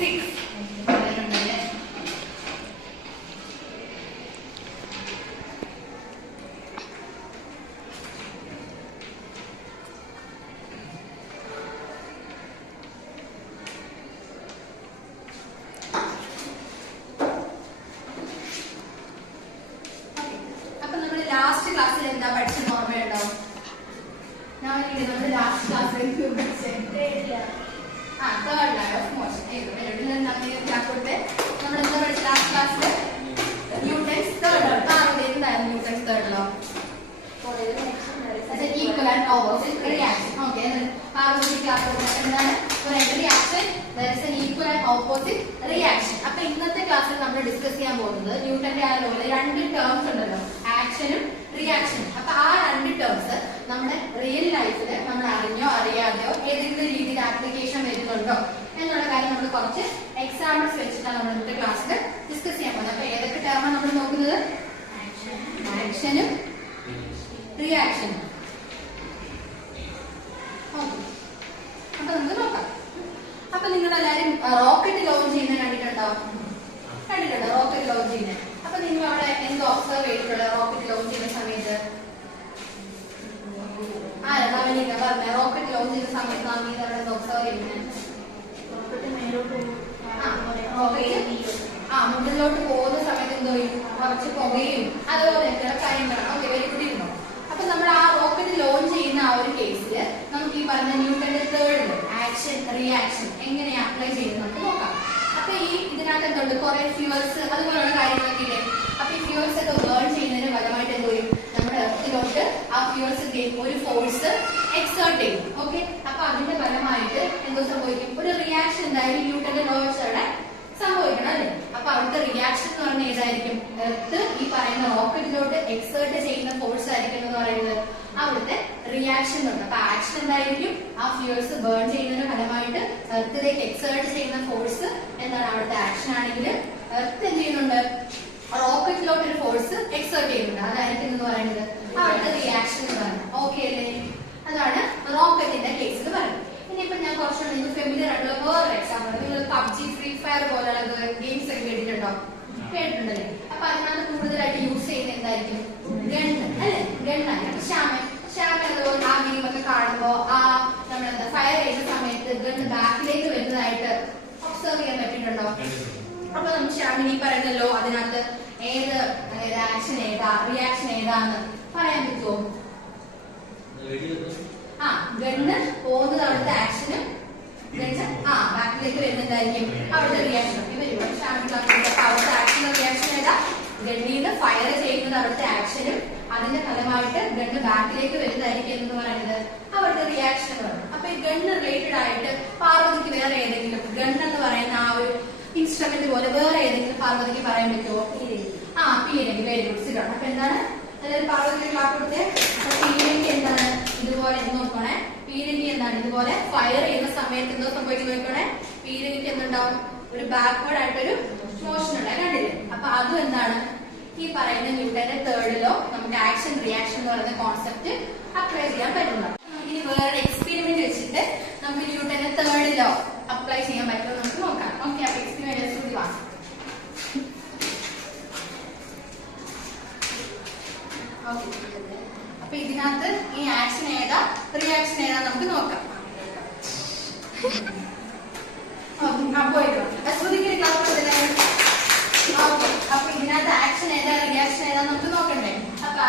6. Last ക്ലാസ്സിൽ എന്താ പഠിച്ചെന്ന് ഓർമ്മയുണ്ടോ? നമ്മുടെ ലാസ്റ്റ് ക്ലാസ്സിൽ തേർഡ് ലാ ഓഫ് മോഷൻ നമ്മൾ എന്താ പഠിച്ച ലാസ്റ്റ് ക്ലാസ്സിൽ? Newton's third law. എന്തായിരുന്നു Newton's third law? Equal and opposite reaction. Okay, എന്താണ് ഒരു reaction? there is an equal and opposite reaction. അപ്പൊ ഇന്നത്തെ ക്ലാസ്സിൽ നമ്മൾ ഡിസ്കസ് ചെയ്യാൻ പോകുന്നത് ന്യൂട്ടന്റെ ആ ലോയിലെ രണ്ട് ടേംസ് ഉണ്ടല്ലോ, ആക്ഷനും റിയാക്ഷനും. അപ്പൊ ആ രണ്ട് ടേംസ് നമ്മുടെ റിയൽ ലൈഫിൽ നമ്മൾ അറിഞ്ഞോ അറിയാതെയോ ഏതെങ്കിലും രീതിയിൽ ആപ്ലിക്കേഷൻ വരുന്നുണ്ടോ എന്നുള്ള കാര്യം നമ്മൾ കുറച്ച് എക്സാമ്പിൾസ് വെച്ചിട്ടാണ് നമ്മൾ ഇന്നത്തെ ക്ലാസ്സിൽ ഡിസ്കസ് ചെയ്യാൻ പോകുന്നത്. അപ്പൊ ഏതൊക്കെ ടേമാണ് നമ്മൾ നോക്കുന്നത്? ആക്ഷനും റിയാക്ഷനും. ഓക്കെ, അപ്പൊ നമുക്ക് നോക്കാം. അപ്പൊ നിങ്ങൾ എല്ലാരും റോക്കറ്റ് ലോഞ്ച് ചെയ്യുന്നത് കണ്ടിട്ടുണ്ടോ? റോക്കറ്റ് ലോഞ്ച് ചെയ്യുന്നത്. അപ്പൊ നിങ്ങൾ അവിടെ എന്ത് ഒബ്സർവ് ചെയ്തിട്ടുള്ള റോക്കറ്റ് ലോഞ്ച് ചെയ്യുന്ന സമയത്ത്? നവനീത പറഞ്ഞ റോക്കറ്റ് ലോഞ്ച് ചെയ്യുന്ന സമയത്ത് നവനീത അവിടെ ഒബ്സർവ് ചെയ്യുന്നത് മുകളിലോട്ട് പോകുന്ന സമയത്ത് എന്തോ കുറച്ച് പുകയും അതുപോലെയൊക്കെയുള്ള കാര്യങ്ങളാണ്. ഓക്കെ, വെരി ഗുഡ് ഇരുന്നോ. അപ്പൊ നമ്മൾ ആ റോക്കറ്റ് ലോഞ്ച് ചെയ്യുന്ന ആ ഒരു കേസിൽ നമുക്ക് ഈ പറഞ്ഞ ന്യൂട്ടന്റെ തേർഡ് ലോ ആക്ഷൻ റിയാക്ഷൻ എങ്ങനെ അപ്ലൈ ചെയ്ത് നമുക്ക് നോക്കാം. അപ്പൊ ഇതിനകത്ത് എന്തുണ്ട്? കുറെ ഫ്യൂവൽസ് അതുപോലുള്ള കാര്യങ്ങളൊക്കെ ഇല്ലേ? അപ്പൊ ഈ ഫ്യൂവൽസ് ഒക്കെ ബേൺ ചെയ്യുന്നതിന് ഫലമായിട്ട് എന്തോ ചെയ്യും? നമ്മുടെ എർത്തിലോട്ട് ആ ഫ്യൂവൽസ് ഒരു ഫോഴ്സ് എക്സേർട്ട് ചെയ്യും. ഓക്കെ, അപ്പൊ അതിന്റെ ഫലമായിട്ട് എന്തോ സംഭവിക്കും? ഒരു റിയാക്ഷൻ എന്തായാലും ന്യൂട്ടന്റെ ലോ വെച്ചവിടെ സംഭവിക്കണം അല്ലേ? അപ്പൊ അവിടുത്തെ റിയാക്ഷൻ എന്ന് പറഞ്ഞാൽ ഏതായിരിക്കും? എർത്ത് ഈ പറയുന്ന റോക്കറ്റിലോട്ട് എക്സേർട്ട് ചെയ്യുന്ന ഫോഴ്സ് ആയിരിക്കും എന്ന് പറയുന്നത് അവിടുത്തെ റിയാക്ഷൻ ഉണ്ട്. അപ്പൊ ആക്ഷൻ എന്തായിരിക്കും? ആ ഫ്യൂൾസ് ബേൺ ചെയ്യുന്നതിന് ഫലമായിട്ട് എർത്തിലേക്ക് എക്സേർട്ട് ചെയ്യുന്ന ഫോഴ്സ് എന്താണ്? അവിടുത്തെ ആക്ഷൻ ആണെങ്കിൽ എർത്ത് എന്ത് ചെയ്യുന്നുണ്ട്? റോക്കറ്റിലോട്ട് ഒരു ഫോഴ്സ് എക്സേർട്ട് ചെയ്യുന്നുണ്ട്. അതായിരിക്കും എന്ന് പറയുന്നത് അവിടുത്തെ റിയാക്ഷൻ എന്ന് പറയുന്നത്. ഓക്കെ അല്ലേ? അതാണ് റോക്കറ്റിന്റെ കേസിൽ പറയുന്നത്. ഇനിയിപ്പോ ഞാൻ കുറച്ചുകൂടെ നിങ്ങൾക്ക് ഫെമിലിയർ ആയിട്ടുള്ള വേറെ എക്സാമ്പിൾ, നിങ്ങൾ പബ്ജി ഫ്രീ ഫയർ പോലുള്ള ഗെയിംസ് ഒക്കെ കേട്ടിട്ടുണ്ടോ? കേട്ടിട്ടുണ്ടല്ലേ? അപ്പൊ അതിനകത്ത് കൂടുതലായിട്ട് യൂസ് ചെയ്യുന്ന എന്തായിരിക്കും? ഗണ്ണ് അല്ലെ? ഗണ്ണാണ്. ശ്യാമ അതുപോലെ ആ ഗെയിം ഒക്കെ കാണുമ്പോ ആ നമ്മളെന്താ ഫയർ ചെയ്യുന്ന സമയത്ത് ഗണ്ണ് ബാക്കിലേക്ക് വരുന്നതായിട്ട് ഒബ്സർവ് ചെയ്യാൻ പറ്റിയിട്ടുണ്ടോ? അപ്പൊ നമുക്ക് ശ്യാമിനി പറയുന്നല്ലോ അതിനകത്ത് ഏത് ആക്ഷൻ ഏതാ റിയാക്ഷൻ ഏതാന്ന് പറയാൻ പറ്റുമോ? ഗണ്ണ് പോകുന്നത് അവിടുത്തെ ആക്ഷനും ബാക്കിലേക്ക് വരുന്നതായിരിക്കും അവിടുത്തെ റിയാക്ഷൻ. അവിടുത്തെ ആക്ഷൻ റിയാക്ഷൻ ഏതാ? ഗണ്ണിന്ന് ഫയർ ചെയ്യുന്നത് അവിടുത്തെ ആക്ഷനും അതിന്റെ ഫലമായിട്ട് ഗണ്ണ് ബാക്കിലേക്ക് വരുന്നതായിരിക്കും എന്ന് പറയുന്നത് അവിടുത്തെ റിയാക്ഷൻ എന്ന് പറയുന്നത്. അപ്പൊ ഈ ഗണ്ണ് റിലേറ്റഡ് ആയിട്ട് പാർവതിക്ക് വേറെ ഏതെങ്കിലും ഗണ്ണ് എന്ന് പറയുന്ന ആ ഒരു ഇൻസ്ട്രുമെന്റ് പോലെ വേറെ ഏതെങ്കിലും പാർവതിക്ക് പറയാൻ പറ്റുമോ? പീരങ്കി. വെരി ഗുഡ്, സിഡോൺ. അപ്പൊ എന്താണ് അതായത് പാർവതിക്ക് ക്ലാസ് കൊടുത്തേ? പീരങ്കി എന്താണ്? ഇതുപോലെ നോക്കണേ. പീരങ്കി എന്താണ്? ഇതുപോലെ ഫയർ ചെയ്യുന്ന സമയത്ത് എന്തോ സംഭവിക്കും നോക്കണേ. പീരങ്കിക്ക് എന്തുണ്ടാവും? ഒരു ബാക്ക്വേർഡ് ആയിട്ടൊരു മോഷൻ ഉണ്ടായി, കണ്ടില്ലേ? അപ്പൊ അതും എന്താണ്? ഈ പറയുന്ന ന്യൂട്ടന്റെ തേർഡ് ലോ നമുക്ക് ആക്ഷൻ റിയാക്ഷൻ എന്ന് പറയുന്ന കോൺസെപ്റ്റ് അപ്ലൈ ചെയ്യാൻ പറ്റുന്നതാണ്. ഇനി വേറെ എക്സ്പെരിമെന്റ് വെച്ചിട്ട് നമുക്ക് ന്യൂട്ടന്റെ തേർഡ് ലോ അപ്ലൈ ചെയ്യാൻ പറ്റുമോ നമുക്ക് നോക്കാം. ഓക്കെ, അപ്പൊ എക്സ്പെരിമെന്റ് കൂടി വാ. അപ്പൊ ഇതിനകത്ത് ഈ ആക്ഷൻ ഏതാ റിയാക്ഷൻ ഏതാ നമുക്ക് നോക്കാം. അപ്പൊ ഇതിനകത്ത് ആക്ഷൻ ഏതാ റിയാക്ഷൻ ഏതാ നമുക്ക് നോക്കണ്ടേ? അപ്പൊ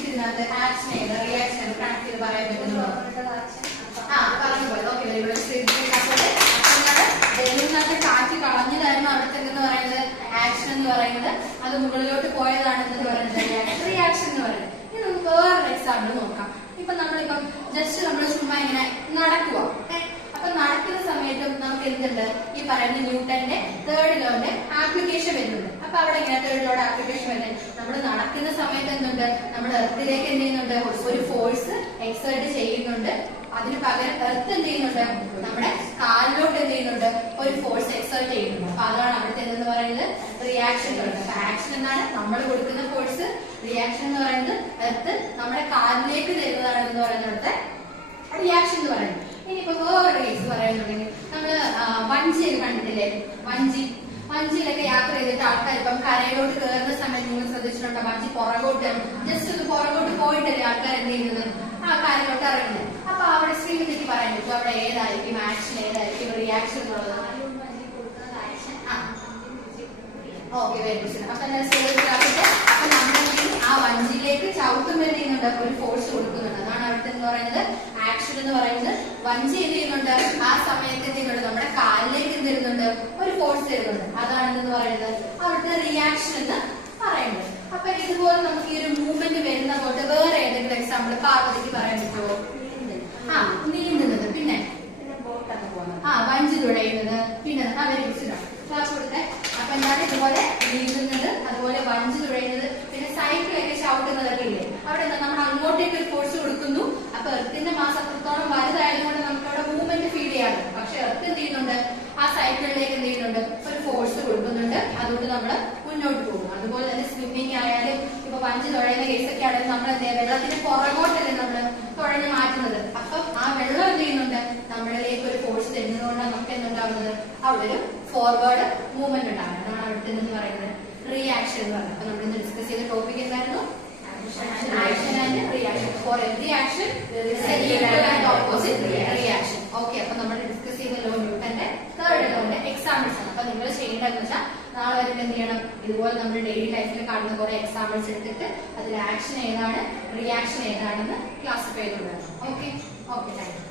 ഇതിനകത്ത് ആക്ഷൻ ഏതാ റിയാക്ഷൻ ഏതാ കണക്ട് ചെയ്ത് പറയാൻ പറ്റുന്നുണ്ടോ? പറഞ്ഞു പോയത്. ഓക്കെ, ബലൂണിനകത്ത് കാറ്റ് കളഞ്ഞതായിരുന്നു അവിടുത്തെ എന്ന് പറയുന്നത് ആക്ഷൻ എന്ന് പറയുന്നത്. അത് മുകളിലോട്ട് പോയതാണ് എന്ന് പറയുന്നത് റിയാക്ഷൻ എന്ന് പറയുന്നത്. ഇനി നമുക്ക് വേറൊരു എക്സാമ്പിൾ നോക്കാം. ഇപ്പൊ നമ്മളിപ്പം ജസ്റ്റ് നമ്മൾ ചുമ്മാ ഇങ്ങനെ നടക്കുക. അപ്പൊ നടക്കുന്ന സമയത്ത് നമുക്ക് എന്തുണ്ട്? ഈ പറയുന്ന ന്യൂട്ടന്റെ തേർഡ് ലോന്റെ ആപ്ലിക്കേഷൻ വരുന്നുണ്ട്. അപ്പൊ അവിടെ ഇങ്ങനെ തേർഡ് ലോയുടെ ആപ്ലിക്കേഷൻ വരുന്നത് നമ്മൾ നടക്കുന്ന സമയത്ത് എന്തുണ്ട്? നമ്മൾ എർത്തിലേക്ക് എന്ത് ചെയ്യുന്നുണ്ട്? ഒരു ഫോഴ്സ് എക്സേർട്ട് ചെയ്യുന്നുണ്ട്. അതിന് പകരം എർത്ത് എന്ത് ചെയ്യുന്നുണ്ട്? നമ്മുടെ കാലിലോട്ട് എന്ത് ചെയ്യുന്നുണ്ട്? ഒരു ഫോഴ്സ് എക്സേർട്ട് ചെയ്യുന്നുണ്ട്. അപ്പൊ അതാണ് അവിടുത്തെ എന്തെന്ന് പറയുന്നത് റിയാക്ഷൻ പറയുന്നത്. അപ്പൊ ആക്ഷൻ എന്താണ്? നമ്മൾ കൊടുക്കുന്ന ഫോഴ്സ്. റിയാക്ഷൻ എന്ന് പറയുന്നത് എർത്ത് നമ്മുടെ കാലിലേക്ക് തരുന്നതാണ് എന്ന് പറയുന്നത് റിയാക്ഷൻ എന്ന് പറയുന്നത്. ഇനിയിപ്പോ വേറൊരു കേസ് പറയുന്നുണ്ടെങ്കിൽ നമ്മള് വഞ്ചി കണ്ടിട്ടില്ലേ? വഞ്ചിയിലൊക്കെ യാത്ര ചെയ്തിട്ട് ആൾക്കാർ ഇപ്പം കരയിലോട്ട് കയറുന്ന സമയത്ത് നിങ്ങൾ ശ്രദ്ധിച്ചിട്ടുണ്ടോ? വഞ്ചി പുറകോട്ട് ജസ്റ്റ് ഒന്ന് പുറകോട്ട് പോയിട്ടല്ലേ ആൾക്കാർ എന്ത് ചെയ്യുന്നത്? ആ കരയിലോട്ട് ഇറങ്ങുന്നത്. അപ്പൊ അവിടെ ശ്രീവിദ്യക്ക് പറയാൻ പറ്റും അവിടെ ഏതായിരിക്കും ആക്ഷൻ, ഏതായിരിക്കും റിയാക്ഷൻ എന്നുള്ളത്? Okay, very good. അപ്പൊ അപ്പൊ നമ്മൾ ആ വഞ്ചിയിലേക്ക് ചവിട്ടുമ്പോൾ എന്ത് ചെയ്യുന്നുണ്ട്? ഒരു ഫോഴ്സ് കൊടുക്കുന്നുണ്ട്. അതാണ് അവിടുത്തെ എന്ന് പറയുന്നത് ആക്ഷൻ എന്ന് പറയുന്നത്. വഞ്ചി എന്ത് ചെയ്യുന്നുണ്ട്? ആ സമയത്ത് എന്ത് ചെയ്യുന്നുണ്ട്? നമ്മുടെ കാലിലേക്ക് എന്ത് തരുന്നുണ്ട്? ഒരു ഫോഴ്സ് തരുന്നുണ്ട്. അതാണ് എന്തെന്ന് പറയുന്നത് അവിടുത്തെ റിയാക്ഷൻ എന്ന് പറയുന്നത്. അപ്പൊ ഇതുപോലെ നമുക്ക് ഈ ഒരു മൂവ്മെന്റ് വരുന്ന പോലെ വേറെ ഏതെങ്കിലും എക്സാമ്പിൾ പാർവതിക്ക് പറയാൻ പറ്റുമോ? നീന്തുന്നത്, പിന്നെ വഞ്ചി തുഴയുന്നത്, പിന്നെ വെരി ഗുഡ്. ക്ലാസ് കൊടുത്തേ. അപ്പൊ എന്താണ് ഇതുപോലെ നീന്തുന്നത്, അതുപോലെ വഞ്ചി തുഴയുന്നത്, പിന്നെ സൈക്കിളൊക്കെ ചവിട്ടുന്നതൊക്കെ ഇല്ലേ? അവിടെ എന്താ നമ്മൾ അങ്ങോട്ടേക്ക് ഒരു ഫോഴ്സ് കൊടുക്കുന്നു. അപ്പൊ എർത്തിന്റെ മാസ് അത്രത്തോളം വലുതായതുകൊണ്ട് നമുക്ക് അവിടെ മൂവ്മെന്റ് ഫീൽ ചെയ്യാറ്. പക്ഷെ എർത്ത് എന്ത് ചെയ്യുന്നുണ്ട്? ആ സൈക്കിളിലേക്ക് എന്ത് ചെയ്യുന്നുണ്ട്? ഒരു ഫോഴ്സ് കൊടുക്കുന്നുണ്ട്. അതുകൊണ്ട് നമ്മൾ മുന്നോട്ട് പോകും. അതുപോലെ തന്നെ സ്വിമ്മിങ് ആയാലും ഇപ്പൊ വഞ്ചി തുഴയുന്ന കേസൊക്കെ ആണെങ്കിൽ നമ്മൾ എന്ത് ചെയ്യാം? വെള്ളത്തിന് പുറകോട്ടല്ലേ നമ്മൾ തുഴഞ്ഞു മാറ്റുന്നത്. അപ്പൊ ആ വെള്ളം എന്ത് ചെയ്യുന്നുണ്ട്? നമ്മളിലേക്ക് ഒരു ഫോഴ്സ് തരുന്നതുകൊണ്ടാണ് നമുക്ക് എന്തുണ്ടാവുന്നത്? അവിടെ ഒരു ഫോർവേഡ് മൂവ്മെന്റ് ഉണ്ടാകുന്നത്. അതാണ് അവിടുത്തെ എന്ന് പറയുന്നത് റിയാക്ഷൻ എന്ന് പറയുന്നത്. അപ്പൊ നമ്മൾ ഇന്ന് ഡിസ്കസ് ചെയ്ത ടോപ്പിക് എന്തായിരുന്നു? Action and reaction. For every action and opposite reaction. Okay, അപ്പൊ നമ്മൾ ഡിസ്കസ് ചെയ്ത ലോ ന്യൂട്ടന്റെ തേർഡ് ലോന്റെ എക്സാമ്പിൾസ് ആണ്. അപ്പൊ നിങ്ങൾ ചെയ്യേണ്ടതെന്ന് വെച്ചാൽ നാളെ വരുമ്പോൾ എന്ത് ചെയ്യണം? ഇതുപോലെ നമ്മൾ ഡെയിലി ലൈഫിൽ കാണുന്ന കുറെ എക്സാമ്പിൾസ് എടുത്തിട്ട് അതിൽ ആക്ഷൻ ഏതാണ്, റിയാക്ഷൻ ഏതാണെന്ന് ക്ലാസിഫൈ ചെയ്ത് വിടണം. Okay, thank you.